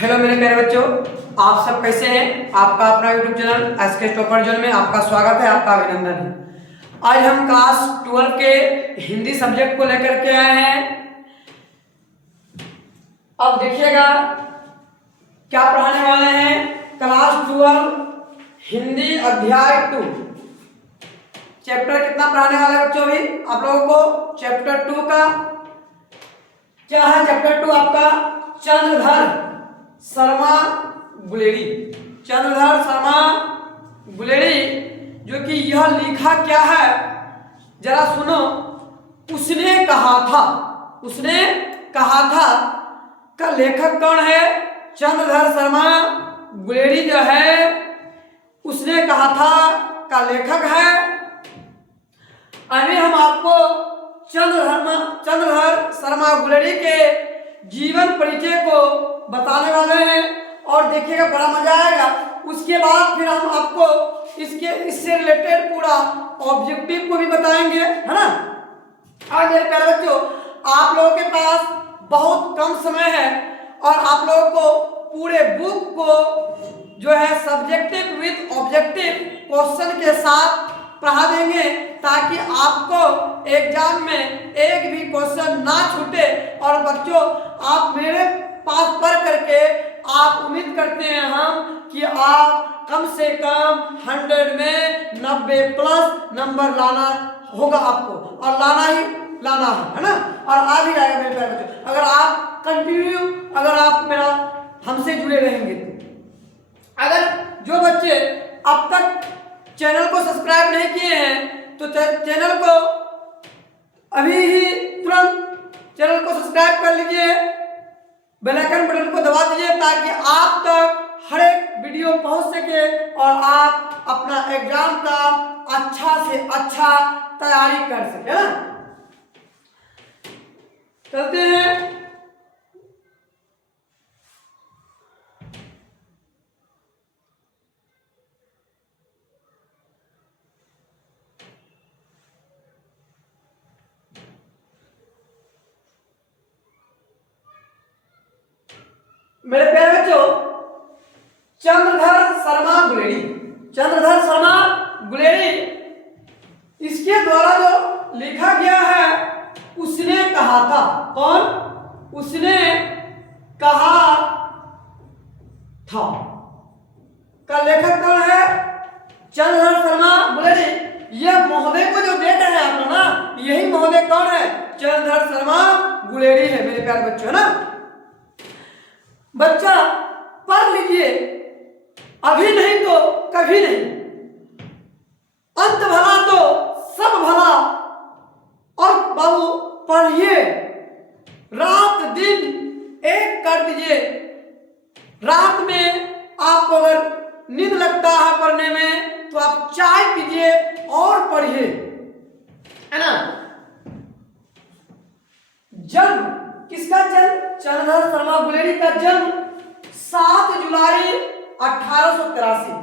Hello मेरे प्यारे बच्चों, आप सब कैसे हैं। आपका अपना YouTube channel SK topper zone में आपका स्वागत है, आपका अभिनंदन है। आज हम क्लास 12 के हिंदी सब्जेक्ट को लेकर के आए हैं। अब देखिएगा क्या पढ़ाने वाले हैं। क्लास 12 हिंदी अध्याय 2 चैप्टर कितना पढ़ाने वाले हैं बच्चों। अभी आप लोगों को चैप्टर 2 का क्या है। चैप्टर 2 आपका चंद्रधर शर्मा गुलेरी। चंद्रधर शर्मा गुलेरी जो कि यह लिखा क्या है जरा सुनो। उसने कहा था, उसने कहा था का लेखक कौन है। चंद्रधर शर्मा गुलेरी जो है उसने कहा था का लेखक है। अभी हम आपको चंद्रधर शर्मा गुलेरी के जीवन परिचय को बताने वाले हैं और देखिएगा बड़ा मजा आएगा। उसके बाद फिर हम आपको इससे रिलेटेड पूरा ऑब्जेक्टिव को भी बताएंगे, है ना। और मेरे प्यारे बच्चों, आप लोगों के पास बहुत कम समय है और आप लोगों को पूरे बुक को जो है सब्जेक्टिव विद ऑब्जेक्टिव क्वेश्चन के साथ पढ़ा देंगे ताकि आपको एग्जाम में एक भी क्वेश्चन ना छूटे। और बच्चों, आप मेरे पास पढ़ करके आप उम्मीद करते हैं हम कि आप कम से कम 100 में 90 प्लस नंबर लाना होगा आपको, और लाना ही लाना है ना। और आ भी जाएगा मेरे प्यारे बच्चों अगर आप कंटिन्यू, अगर आप मेरा हमसे जुड़े रहेंगे। अगर जो बच्चे अब तक चैनल को सब्सक्राइब नहीं किए हैं तो चैनल को अभी ही तुरंत चैनल को सब्सक्राइब कर लीजिए, बेल आइकन बटन को दबा दीजिए ताकि आप तक हर एक वीडियो पहुंच सके और आप अपना एग्जाम का अच्छा से अच्छा तैयारी कर सके, है ना। चलते हैं। मेरे प्यारे बच्चों, चंद्रधर शर्मा गुलेरी, चंद्रधर शर्मा गुलेरी इसके द्वारा जो लिखा गया है उसने कहा था। कौन? उसने कहा था का लेखक कौन है? चंद्रधर शर्मा गुलेरी। यह महोदय को जो देख रहे हैं आप लोग ना, यही महोदय कौन है? चंद्रधर शर्मा गुलेरी है मेरे प्यारे बच्चों, है ना। बच्चा पढ़ लीजिए, अभी नहीं तो कभी नहीं, अंत भला तो सब भला। और बाबू पढ़िए, रात दिन एक कर दीजिए। रात में आपको अगर नींद लगता है पढ़ने में तो आप चाय पीजिए और पढ़िए, है ना। जन्म किसका? जन्म चंद्रधर शर्मा गुलेरी का जन्म 7 जुलाई 1883।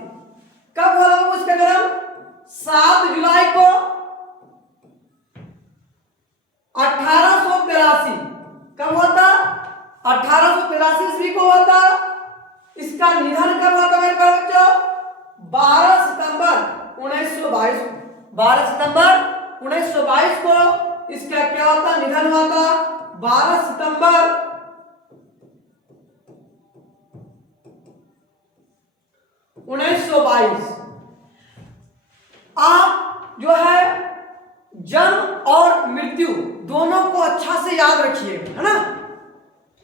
कब हुआ था उसका जन्म? 7 जुलाई को 1883। कब हुआ था? 1883 ईस्वी को हुआ था। इसका निधन कब हुआ था मेरे प्यारे बच्चों? 12 सितंबर 1922। 12 सितंबर 1922 को इसका क्या होता? निधन हुआ था। 12 सितंबर 1922। आप जो है जन्म और मृत्यु दोनों को अच्छा से याद रखिए, है ना।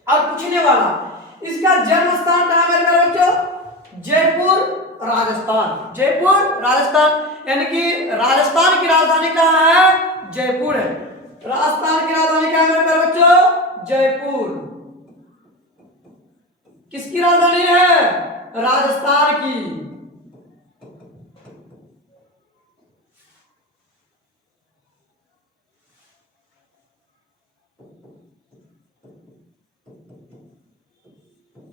और पूछने वाला इसका जन्म स्थान कहाँ है मेरे प्यारे बच्चों? जयपुर राजस्थान। जयपुर राजस्थान, यानी कि राजस्थान की राजधानी कहाँ है? जयपुर है। राजस्थान की राजधानी क्या है मेरे प्यारे बच्चों? जयपुर। किसकी राजधानी है? राजस्थान की।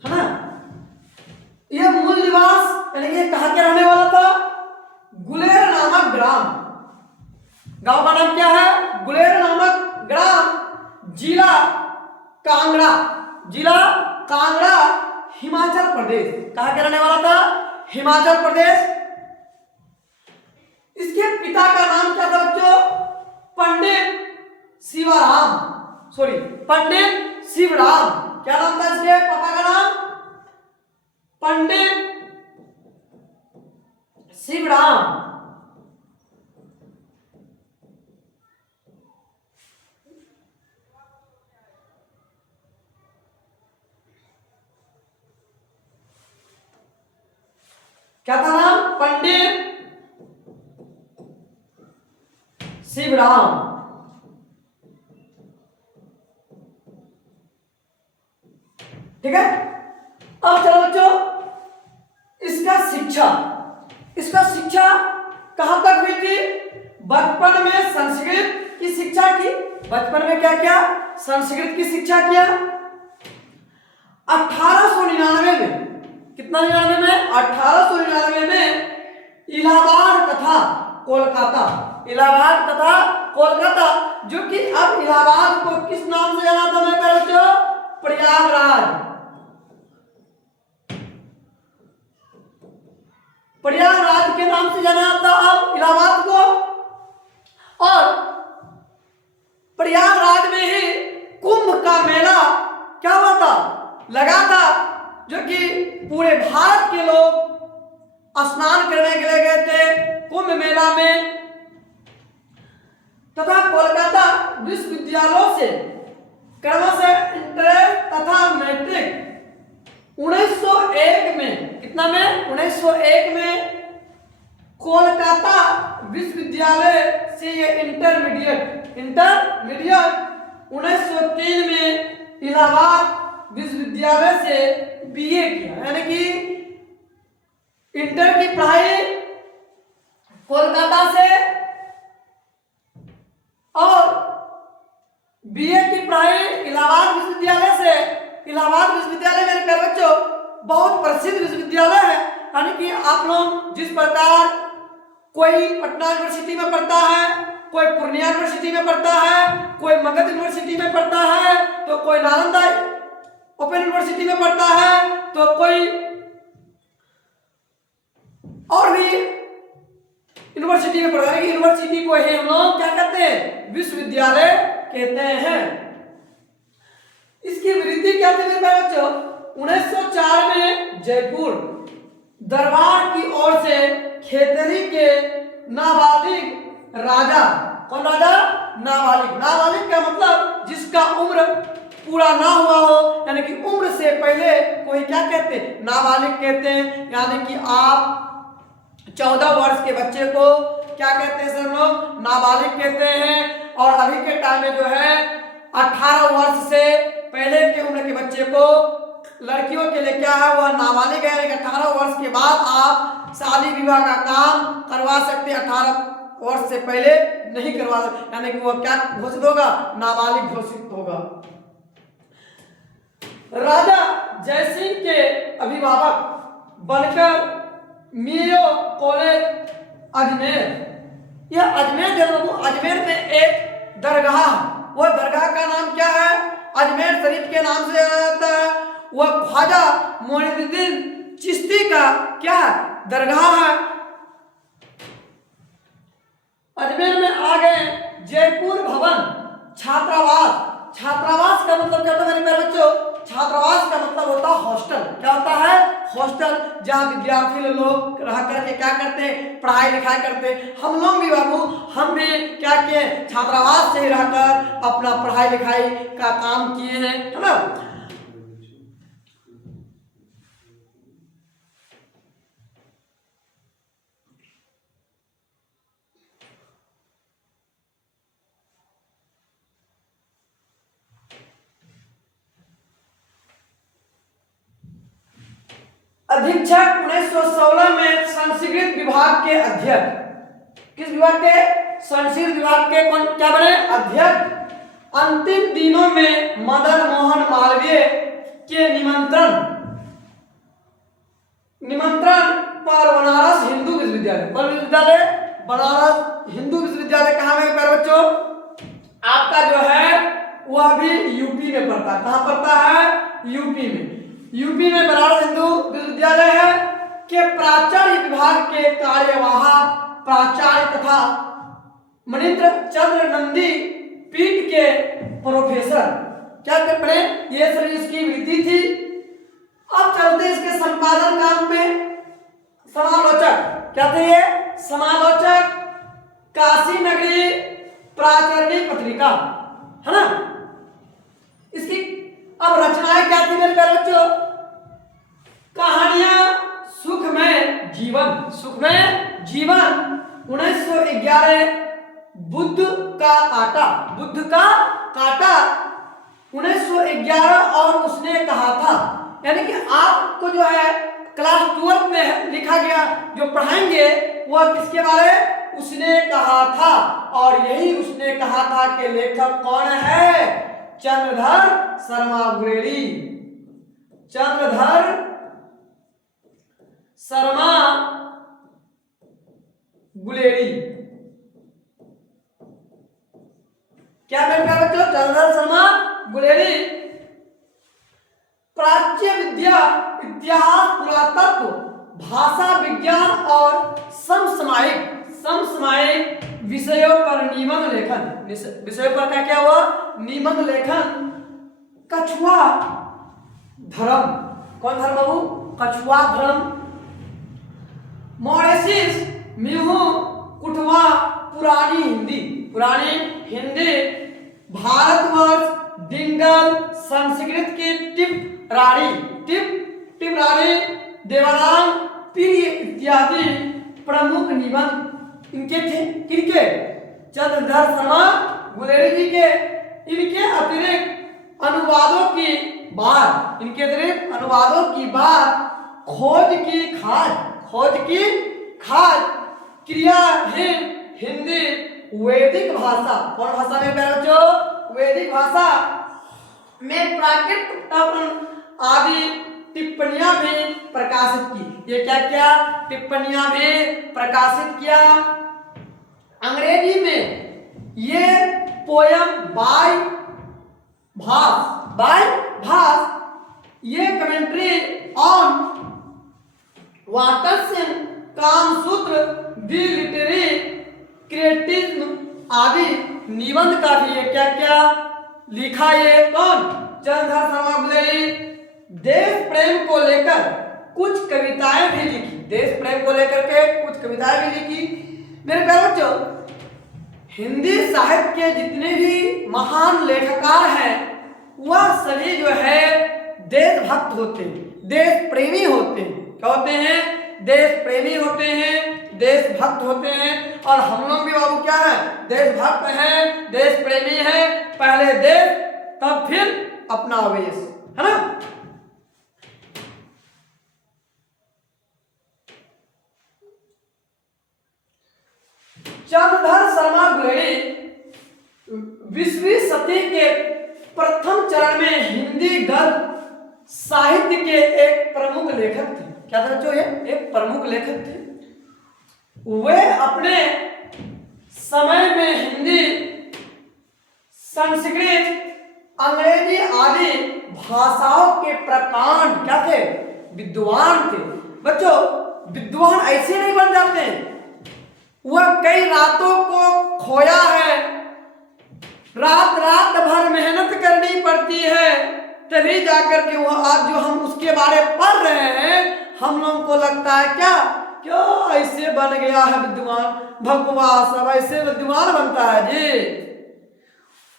है ना। यह मूल निवास यानी कि कहां के रहने वाला था? गुलेर नामक ग्राम। गांव का नाम क्या है? गुलेर नामक ग्राम, जिला कांगड़ा, जिला कांगड़ा हिमाचल प्रदेश। कहाँ के रहने वाला था? हिमाचल प्रदेश। इसके पिता का नाम क्या था बच्चों? पंडित शिवराम। क्या नाम था इसके पापा का नाम? पंडित शिवराम। क्या था नाम? पंडित शिवराम। ठीक है। अब चलो बच्चों, इसका शिक्षा कहां तक हुई थी? बचपन में संस्कृत की शिक्षा की। बचपन में क्या किया? संस्कृत की शिक्षा किया। 1899 में, कितना 99 में? 1899 में इलाहाबाद तथा कोलकाता, जो कि अब इलाहाबाद को किस नाम से जाना था मैं बच्चों? प्रयागराज के नाम से जाना जाता अब इलाहाबाद को। और प्रयागराज में ही कुंभ का मेला क्या हुआ था? लगा था, जो कि पूरे भारत के लोग स्नान करने के लिए गए थे कुंभ मेला में। तथा कोलकाता विश्वविद्यालयों से क्रमशः इंटर तथा मैट्रिक 1901 में, कितना में? 1901 में कोलकाता विश्वविद्यालय से ये इंटरमीडिएट 1903 में इलाहाबाद विश्वविद्यालय से बीए किया। यानी कि इंटर की पढ़ाई कोलकाता से और बीए की पढ़ाई इलाहाबाद विश्वविद्यालय से। इलाहाबाद विश्वविद्यालय मेरे प्यारे बच्चों बहुत प्रसिद्ध विश्वविद्यालय है। यानी कि आप लोग जिस प्रकार कोई पटना यूनिवर्सिटी में पढ़ता है, कोई पूर्णिया यूनिवर्सिटी में पढ़ता है, कोई मगध यूनिवर्सिटी में पढ़ता है, तो कोई नालंदा ओपन यूनिवर्सिटी में पढ़ता है, तो कोई और भी यूनिवर्सिटी में पढ़ता है। यूनिवर्सिटी को ही हम लोग क्या कहते हैं? विश्वविद्यालय कहते हैं। इसकी वृत्ति क्या थी मेरे बच्चों? 1904 में जयपुर दरबार की ओर से खेतरी के नाबालिग राजा, कौन राजा? नाबालिग का मतलब जिसका उम्र पूरा ना हुआ हो, यानी कि उम्र से पहले कोई क्या कहते हैं? नाबालिग कहते हैं। यानी कि आप 14 वर्ष के बच्चे को क्या कहते हैं सर लोग? नाबालिग कहते हैं। और अभी के टाइम में जो है 18 वर्ष से पहले के उम्र के बच्चे को, लड़कियों के लिए क्या है? वह नाबालिग है। 18 वर्ष के बाद आप शादी विवाह का काम करवा सकते हैं, 18 वर्ष से पहले नहीं करवा सकते। यानी कि वह क्या घोषित होगा? नाबालिग घोषित होगा। राजा जयसिंह के अभिभावक बनकर मेयो कॉलेज अजमेर, यह अजमेर में एक दरगाह, वह दरगाह का नाम क्या है? अजमेर शरीफ के नाम से जाना जाता है। वह ख्वाजा मोइनुद्दीन चिश्ती का क्या है? दरगाह है। अजमेर में आ गए जयपुर भवन छात्रावास का मतलब क्या होता है मेरे प्यारे बच्चों? छात्रावास का मतलब होता है हॉस्टल। क्या होता है? हॉस्टल, जहाँ विद्यार्थी लोग रह करके क्या करते हैं? पढ़ाई लिखाई करते हैं। हम लोग भी बाबू, हम भी क्या किए? छात्रावास से ही रहकर अपना पढ़ाई लिखाई का काम किए हैं, है ना। अधीक्षक 1916 में संस्कृत विभाग के अध्यक्ष। किस विभाग के? संस्कृत विभाग के कौन क्या बने? अध्यक्ष। अंतिम दिनों में मदन मोहन मालवीय के निमंत्रण पर बनारस हिंदू विश्वविद्यालय, बनारस हिंदू विश्वविद्यालय कहाँ में प्यारे बच्चों? आपका जो है वह भी यूपी में पड़ता है। कहाँ पड़ता है? यूपी में। यूपी में बनारस हिंदू विश्वविद्यालय है के प्राचार्य विभाग के कार्यवाहक प्राचार्य तथा मनिंद्र चंद्र नंदी पीठ के प्रोफेसर। क्या पढ़े, ये सभी इसकी वृत्ति थी। अब चलते इसके संपादन काम पे। समालोचक क्या थे ये? समालोचक काशी नगरी प्राचरणी पत्रिका, है ना। इसकी अब रचनाएं क्या थी मेरे प्यारे बच्चों? कहानियां सुखमय जीवन, सुखमय जीवन। 1911 बुद्ध का कांटा, बुद्ध का कांटा 1911 और उसने कहा था, यानी कि आपको जो है क्लास 12 में लिखा गया जो पढ़ाएंगे वह किसके बारे? उसने कहा था। और यही उसने कहा था के लेखक कौन है? चंद्रधर शर्मा गुलेरी, चंद्रधर शर्मा गुलेरी। क्या मेरे प्यारे बच्चों? चंद्रधर शर्मा गुलेरी प्राच्य विद्या, इतिहास, पुरातत्व, भाषा विज्ञान और समसामयिक विषयों पर निबंध लेखन, विषयों पर क्या क्या हुआ? निबंध लेखन। कछुआ धर्म, कौन धर्म बाबू? कछुआ धर्म। मॉरिशस, मिहू, कुटवा, पुरानी हिंदी, पुरानी हिंदी। भारतवर्ष, डिंगल, संस्कृत की टिप रानी, टिप रानी, देवानंद, प्रिय इत्यादि प्रमुख निबंध इनके थे। किनके? चंद्रधर शर्मा गुलेरी जी के। इनके अतिरिक्त अनुवादों की बात, इनके अतिरिक्त अनुवादों की बात, खोज की खाज, क्रियाहीन हिंदी, वैदिक भाषा, कौन भाषा में प्यारे बच्चों? वैदिक भाषा में प्राकृत आदि टिप्पणियां भी प्रकाशित की। ये क्या क्या टिप्पणियां भी प्रकाशित किया? अंग्रेजी में ये पोयम बाय भास, ये commentary on Waterson, Kamasutra, the literary criticism आदि निबंध का भी ये क्या क्या लिखा? ये कौन? चंद्रधर शर्मा गुलेरी। देश प्रेम को लेकर कुछ कविताएं भी लिखी, देश प्रेम को लेकर के कुछ कविताएं भी लिखी। मेरे प्यारे बच्चों, हिंदी साहित्य के जितने भी महान लेखकार हैं वह सभी जो है देशभक्त होते हैं, देश प्रेमी होते हैं। क्या होते हैं? देश प्रेमी होते हैं, देशभक्त होते हैं। और हम लोग भी बाबू क्या है? देशभक्त हैं, देश प्रेमी हैं। पहले देश तब फिर अपना वेश, है ना। चंद्रधर शर्मा गुलेरी 20वीं सदी के प्रथम चरण में हिंदी गद्य साहित्य के एक प्रमुख लेखक थे। क्या था जो ये? एक प्रमुख लेखक थे। वे अपने समय में हिंदी, संस्कृत, अंग्रेजी आदि भाषाओं के प्रकांड क्या थे? विद्वान थे। बच्चों, विद्वान ऐसे नहीं बन जाते हैं। वह कई रातों को खोया है, रात भर मेहनत करनी पड़ती है, तभी जाकर के वह आज जो हम उसके बारे में पढ़ रहे हैं, हम लोगों को लगता है क्या क्यों ऐसे बन गया है विद्वान, भगवा सब ऐसे विद्वान बनता है जी।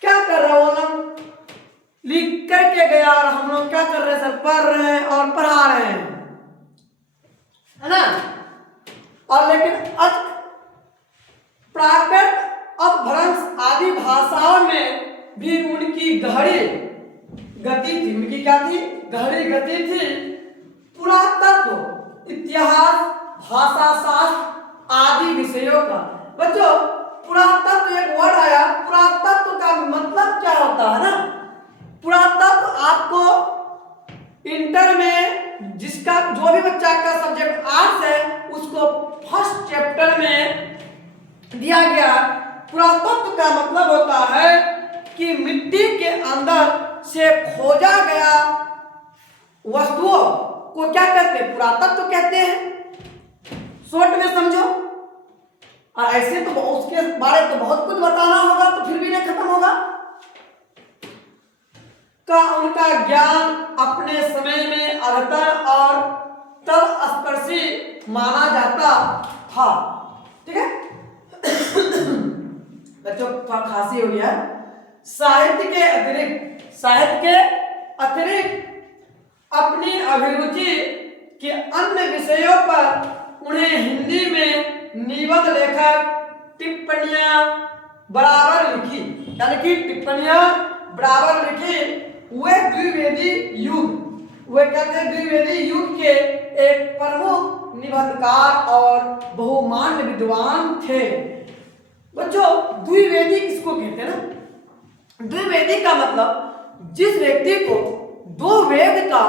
क्या कर रहे हो लोग? लिख करके गया और हम लोग क्या कर रहे हैं सर? पढ़ रहे हैं और पढ़ा रहे हैं, है ना। और लेकिन आज प्राकृत, अपभ्रंश आदि भाषाओं में भी उनकी गहरी गति थी। उनकी क्या थी? गहरी गति थी। पुरातत्व, इतिहास, भाषा शास्त्र आदि विषयों का। बच्चों, पुरातत्व एक वर्ड आया, पुरातत्व का मतलब क्या होता है ना? पुरातत्व आपको इंटर में जिसका जो भी बच्चा का सब्जेक्ट आर्ट्स है उसको फर्स्ट चैप्टर में दिया गया। पुरातत्व का मतलब होता है कि मिट्टी के अंदर से खोजा गया वस्तुओं को क्या कहते हैं? पुरातत्व कहते हैं। शॉर्ट में समझो। और ऐसे तो उसके बारे में तो बहुत कुछ बताना होगा, तो फिर भी नहीं खत्म होगा। का उनका ज्ञान अपने समय में अद्यतन और तलस्पर्शी माना जाता था। ठीक है बच्चों, थोड़ा खांसी हो गया। साहित्य के अतिरिक्त अपनी अभिरुचि के अन्य विषयों पर उन्हें हिंदी में निबंध लेखक टिप्पणियां बराबर लिखी, यानी कि टिप्पणियां बराबर लिखी। वे द्विवेदी युग के एक प्रमुख निबंधकार और बहुमान्य विद्वान थे। बच्चों, द्विवेदी किसको कहते हैं ना? द्विवेदी का मतलब जिस व्यक्ति को दो वेद का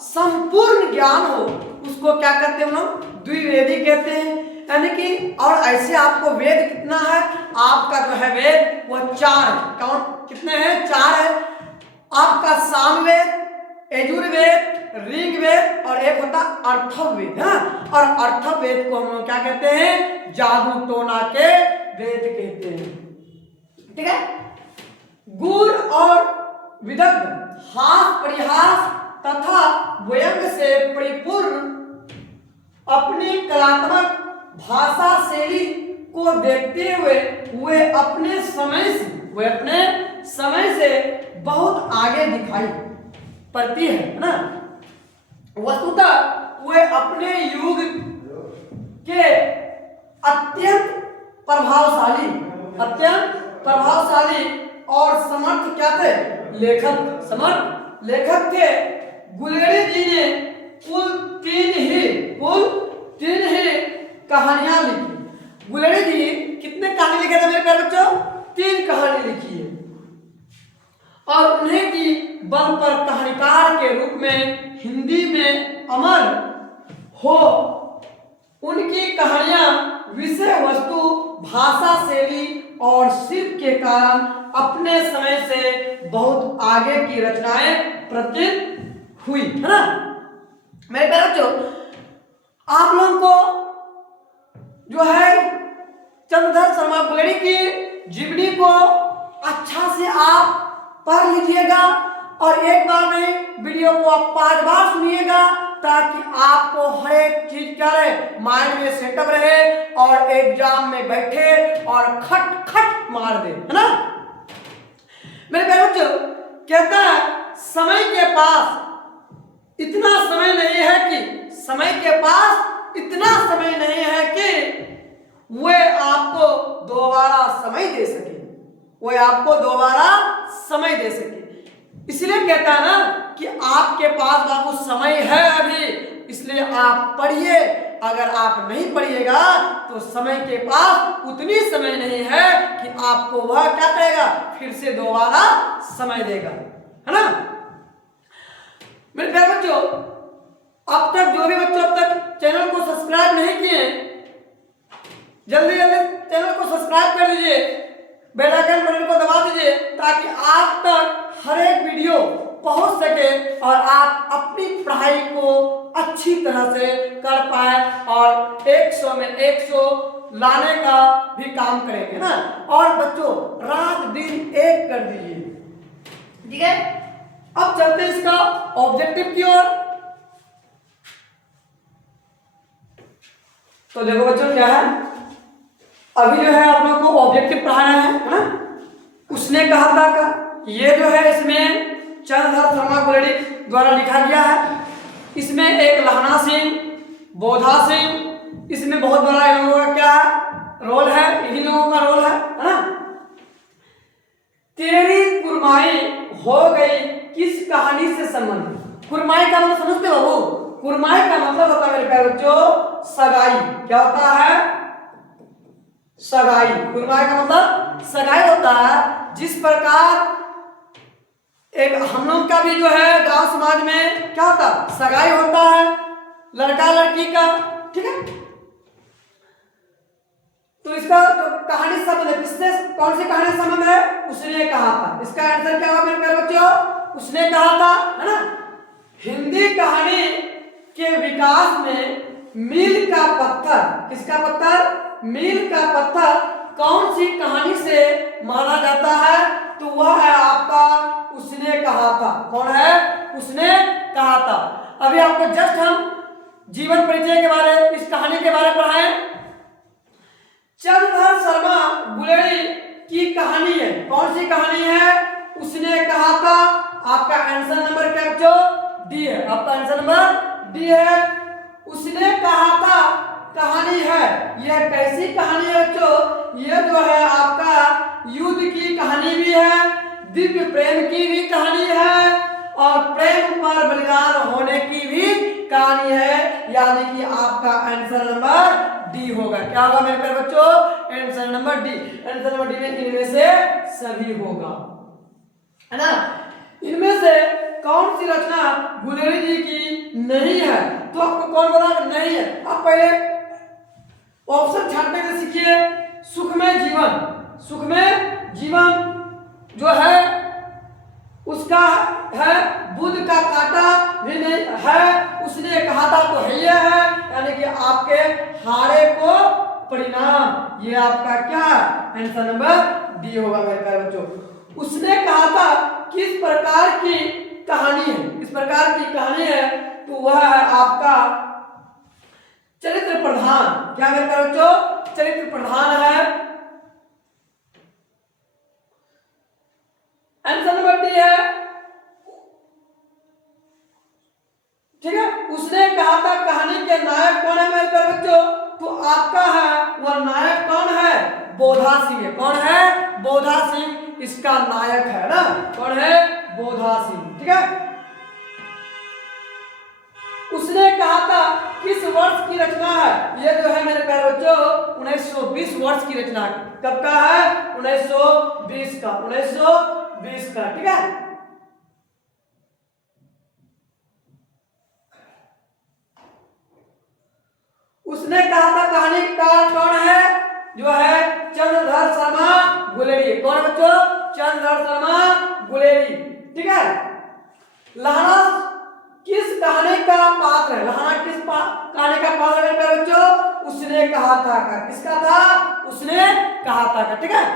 संपूर्ण ज्ञान हो, उसको क्या कहते हैं लोग? द्विवेदी कहते हैं। यानी कि और ऐसे आपको वेद कितना है? आपका जो है वेद वो 4 है। कौन कितने हैं? 4 है। आपका सामवेद, यजुर्वेद, ऋग्वेद और एक होता अर्थवेद है। और अर्थवेद को हम लोग क्या कहते हैं? जादू टोना के वेद कहते हैं। ठीक है। गुण और विदग्ध, हास परिहास तथा व्यंग से परिपूर्ण अपनी कलात्मक भाषा शैली को देखते हुए वे अपने समय से बहुत आगे दिखाई पड़ती है ना। वस्तुतः वे अपने युग के अत्यंत प्रभावशाली और समर्थ क्या थे? लेखक थे। गुलेरी जी ने कुल तीन ही कहानियां लिखी। गुलेरी जी कितने कहानी लिखे थे मेरे प्यारे बच्चों? 3 कहानी लिखी है। और उन्हें की बल पर कहानीकार के रूप में हिंदी में अमर हो। उनकी कहानियां विषय वस्तु, भाषा शैली और शिल्प के कारण अपने समय से बहुत आगे की रचनाएं प्रतीत हुई, है ना। मेरे प्यारे बच्चों, आप लोगों को जो है चंद्रधर शर्मा गुलेरी की जीवनी को अच्छा से आप पढ़ लीजिएगा। और एक बार नहीं, वीडियो को आप 5 बार सुनिएगा, ताकि आपको हर एक चीज क्या रहे? माइंड में सेटअप रहे और एग्जाम में बैठे और खट खट मार दे, है ना। मेरे प्यारे बच्चों, कहता है समय के पास इतना समय नहीं है कि वे आपको दोबारा समय दे सके। इसलिए कहता है ना कि आपके पास बाबू समय है अभी, इसलिए आप पढ़िए। अगर आप नहीं पढ़िएगा तो समय के पास उतनी समय नहीं है कि आपको वह क्या करेगा? फिर से दोबारा समय देगा, है ना। मेरे प्यारे बच्चों, अब तक जो भी बच्चों अब तक चैनल को सब्सक्राइब नहीं किए, जल्दी चैनल को सब्सक्राइब कर लीजिए, बेल आइकन बटन को दबा दीजिए, ताकि आप तक हर एक वीडियो पहुंच सके और आप अपनी पढ़ाई को अच्छी तरह से कर पाए और 100 में 100 लाने का भी काम करेंगे ना। और बच्चों, रात दिन एक कर दीजिए, ठीक है। अब चलते हैं इसका ऑब्जेक्टिव की ओर। तो देखो बच्चों, क्या है, अभी जो है आप लोग को ऑब्जेक्टिव पढ़ाना है ना। उसने कहा था कि ये जो है इसमें चंद्रधर शर्मा गुलेरी द्वारा लिखा गया है। इसमें एक लहना सिंह, बोधा सिंह, इसमें बहुत बड़ा इन लोगों का क्या रोल है? इन्हीं लोगों का रोल है ना। तेरी कुरमाई हो गई किस कहानी से संबंधित? कुरमाई का मतलब समझते हो? कुरमाई का मतलब होता है मेरे प्यारे बच्चों सगाई। क्या होता है? सगाई। कुरमाई का मतलब सगाई होता है। जिस प्रकार एक हम लोग का भी जो है गांव समाज में क्या होता है? सगाई होता है लड़का लड़की का, ठीक है। तो इसका तो कहानी संबंध है, किसने कौन सी कहानी संबंध है? उसने कहा था। इसका आंसर क्या होगा मेरे प्यारे बच्चों? उसने कहा था, है ना। हिंदी कहानी के विकास में मील का पत्थर, किसका पत्थर? मील का पत्थर कौन सी कहानी से माना जाता है? तो वह है आपका उसने कहा था। कौन है? उसने कहा था। अभी आपको जस्ट हम जीवन परिचय के बारे, इस कहानी के बारे में पढ़ाएं। चंद्रधर शर्मा गुलेरी की कहानी है। कौन सी कहानी है? उसने कहा था। आपका आंसर नंबर क्या बच्चों? डी है। आपका आंसर नंबर डी है। उसने कहा था कहानी है। यह कैसी कहानी है बच्चों? यह जो है आपका युद्ध की कहानी भी है, दिव्य प्रेम की भी कहानी है और प्रेम पर बलिदान होने की भी कहानी है। यानी कि आपका आंसर नंबर डी होगा। क्या होगा मेरे प्यारे बच्चों? Answer number D. Answer number D में इनमें से सभी होगा, है ना। इनमें से कौन सी रचना गुलेरी जी की नहीं है? तो आपको कौन बोला नहीं है? आप पहले ऑप्शन छांटने के सीखिए। सुखमय जीवन, सुखमय जीवन जो है उसका है। बुद्ध का कांटा भी नहीं है। उसने कहा था तो है ये है, यानी कि आपके हारे को परिणाम, ये आपका क्या आंसर नंबर डी होगा मेरे प्यारे बच्चों। उसने कहा था किस प्रकार की कहानी है? किस प्रकार की कहानी है? तो वह है आपका चरित्र प्रधान। क्या मेरे प्यारे बच्चों? चरित्र प्रधान है। आंसर नंबर डी है, ठीक है। उसने कहा था कहानी के नायक कौन है मेरे प्यारे बच्चों? तो आपका है वह नायक कौन है? बोधा सिंह है। कौन है? बोधा सिंह इसका नायक है ना। कौन है? बोधा सिंह, ठीक है। उसने कहा था किस वर्ष की रचना है? यह जो है मेरे प्यारे बच्चों 1920 वर्ष की रचना है। कब का है? 1920 का, 1920 का, ठीक है। उसने कहा था कहानीकार कौन है? जो है चंद्रधर शर्मा गुलेरी। कौन है बच्चों? चंद्रधर शर्मा गुलेरी, ठीक है। लहरा किस कहानी का पात्र है? लहरा किस कहानी का पात्र है मेरे बच्चों? उसने कहा था का। किसका था? उसने कहा था का, ठीक है।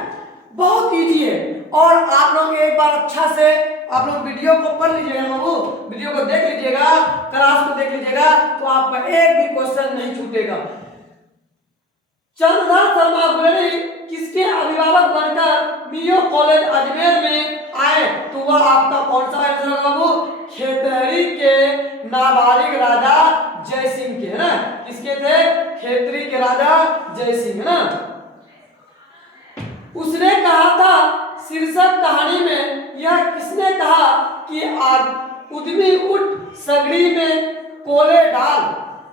बहुत इजी है और आप लोग एक बार अच्छा से आप लोग वीडियो को पढ़ लीजिएगा बाबू, वीडियो को देख लीजिएगा, क्लास को देख लीजिएगा तो आपका एक भी क्वेश्चन नहीं छूटेगा। चंद्रधर शर्मा गुलेरी किसके अभिभावक बनकर मियो कॉलेज अजमेर में आए? तो वह आपका कौन सा आंसर होगा बाबू? खेतरी के नाबालिग राजा जय सिंह के, है ना। किसके थे? खेतरी के राजा जय सिंह, है ना। उसने कहा था शीर्षक कहानी में यह किसने कहा कि आज उद्यमी उठ सगड़ी में कोले डाल,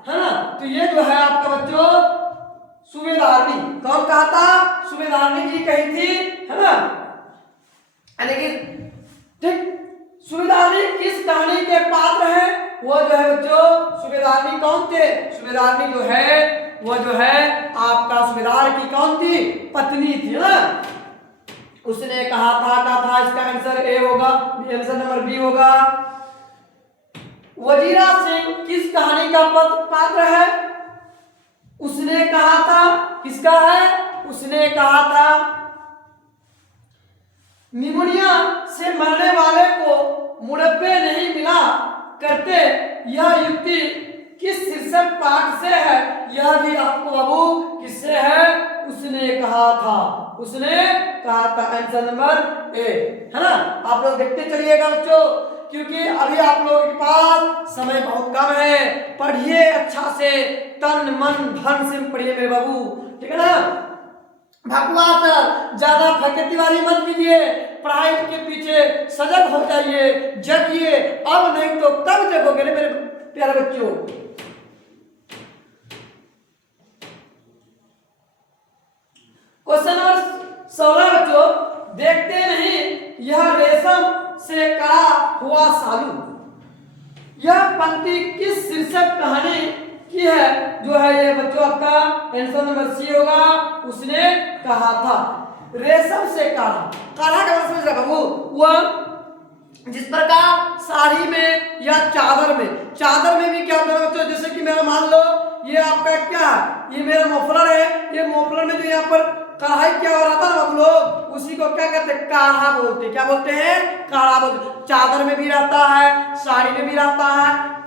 है ना। तो ये जो है आपका बच्चों सूबेदारनी। कौन कहा था? सूबेदारनी जी कही थी, है ना। यानी कि ठीक सूबेदारनी किस कहानी के पात्र है? वो जो है बच्चों सूबेदारनी कौन थे? सूबेदारनी जो है वो जो है आपका सूबेदार की कौन थी? पत्नी थी ना। उसने कहा था इसका आंसर ए होगा, आंसर नंबर बी होगा। वजीरा सिंह किस कहानी का पात्र है? उसने कहा था किसका है? उसने कहा था निमोनिया से मरने वाले को मुरब्बे नहीं मिला करते, यह युक्ति किस शीर्षक पाठ से है? यह भी आपको बाबू किससे है? उसने कहा था। उसने कहा था आंसर नंबर ए, है ना। आप लोग देखते चलिएगा बच्चों, क्योंकि अभी आप लोगों के पास समय बहुत कम है। पढ़िए अच्छा से, तन मन धन से पढ़िए मेरे बाबू, ठीक है ना। भगवान ज्यादा फैकल्टीवारी मत कीजिए, पढ़ाई के पीछे सजग हो जाइए, जगिए। अब नहीं तो कब जगोगे मेरे प्यारे बच्चों। क्वेश्चन नंबर 16 बच्चों, देखते नहीं यह रेशम से कड़ा हुआ सालू, यह पंक्ति किस शीर्षक कहानी की है? जो है ये बच्चों आपका आंसर नंबर सी होगा। उसने कहा था रेशम से काढ़ा। काढ़ा का मतलब समझ रहा वो जिस प्रकार साड़ी में या चादर में भी क्या होता है बच्चों, जैसे कि मेरा मान लो ये आपका क्या है, ये मेरा मफलर है, ये मफलर में जो यहाँ पर कढ़ाई क्या हो रहा था ना हम लोग, उसी को क्या कहते हैं, काढ़ा बोलते हैं। क्या बोलते हैं? काढ़ा बोलते हैं। चादर में भी रहता है, साड़ी में भी रहता है।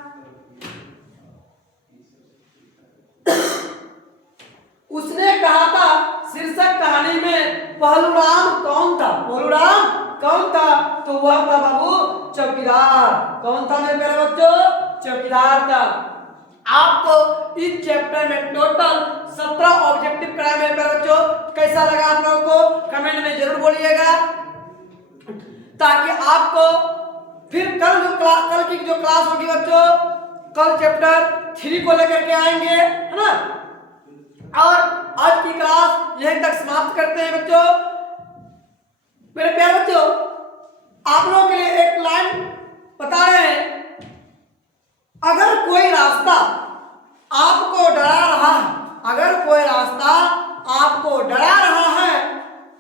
उसने कहा था शीर्षक कहानी में पहलूराम कौन था? पहलूराम कौन था? तो वह था बाबू चौकीदार। कौन था मेरे प्यारे बच्चों? चौकीदार था। आपको इस चैप्टर में टोटल 17 ऑब्जेक्टिव कराए मेरे प्यारे बच्चों। कैसा लगा आप लोगों को कमेंट में जरूर बोलिएगा, ताकि आपको फिर कल की जो क्लास होगी बच्चों, कल चैप्टर 3 को लेकर के आएंगे, है ना। और आज की क्लास यहीं तक समाप्त करते हैं बच्चों। मेरे प्यारे बच्चों, आप लोगों के लिए एक लाइन बता रहे हैं। अगर कोई रास्ता आपको डरा रहा है, अगर कोई रास्ता आपको डरा रहा है,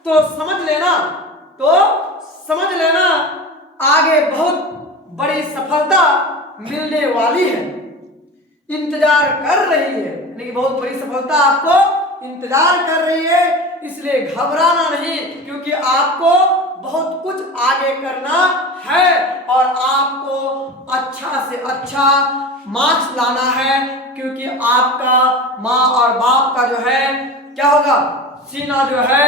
तो समझ लेना आगे बहुत बड़ी सफलता मिलने वाली है, इंतजार कर रही है। यानी कि बहुत बड़ी सफलता आपको इंतजार कर रही है, इसलिए घबराना नहीं, क्योंकि आपको बहुत कुछ आगे करना है और आपको अच्छा से अच्छा मार्क्स लाना है, क्योंकि आपका माँ और बाप का जो है क्या होगा, सीना जो है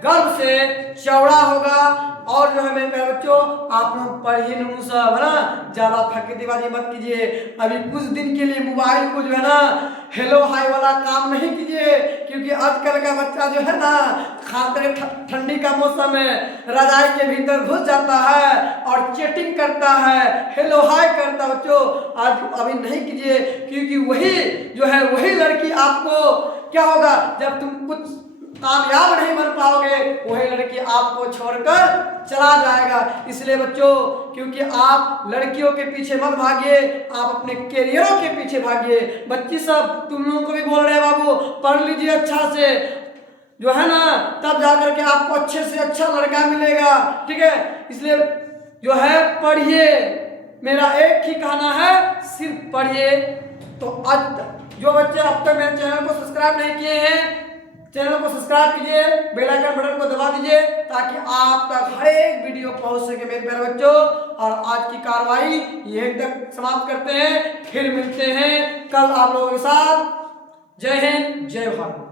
गर्व से चौड़ा होगा। और जो है मेरे प्यारे बच्चों, आप लोग पढ़िए सब, है ना, ज्यादा फकीतीबाजी मत कीजिए। अभी कुछ दिन के लिए मोबाइल को जो है ना हेलो हाय वाला काम नहीं कीजिए, क्योंकि आजकल का बच्चा जो है ना खाते ठंडी का मौसम है, रजाई के भीतर घुस जाता है और चैटिंग करता है, हेलो हाय करता। बच्चों आज अभी नहीं कीजिए, क्योंकि वही जो है वही लड़की आपको क्या होगा, जब तुम कुछ कामयाब नहीं बन पाओगे, वही लड़की आपको छोड़कर चला जाएगा। इसलिए बच्चों, क्योंकि आप लड़कियों के पीछे मत भागिए, आप अपने कैरियरों के पीछे भागिए। बच्ची सब तुम लोगों को भी बोल रहे हैं, बाबू पढ़ लीजिए अच्छा से, जो है ना, तब जाकर के आपको अच्छे से अच्छा लड़का मिलेगा, ठीक है। इसलिए जो है पढ़िए, मेरा एक ही कहना है, सिर्फ पढ़िए। तो आज जो बच्चे अब तक मेरे चैनल को सब्सक्राइब नहीं किए हैं, चैनल को सब्सक्राइब कीजिए, बेल आइकन बटन को दबा दीजिए, ताकि आप तक हर एक वीडियो पहुंच सके मेरे प्यारे बच्चों। और आज की कार्रवाई यहीं तक समाप्त करते हैं, फिर मिलते हैं कल आप लोगों के साथ। जय हिंद, जय भारत।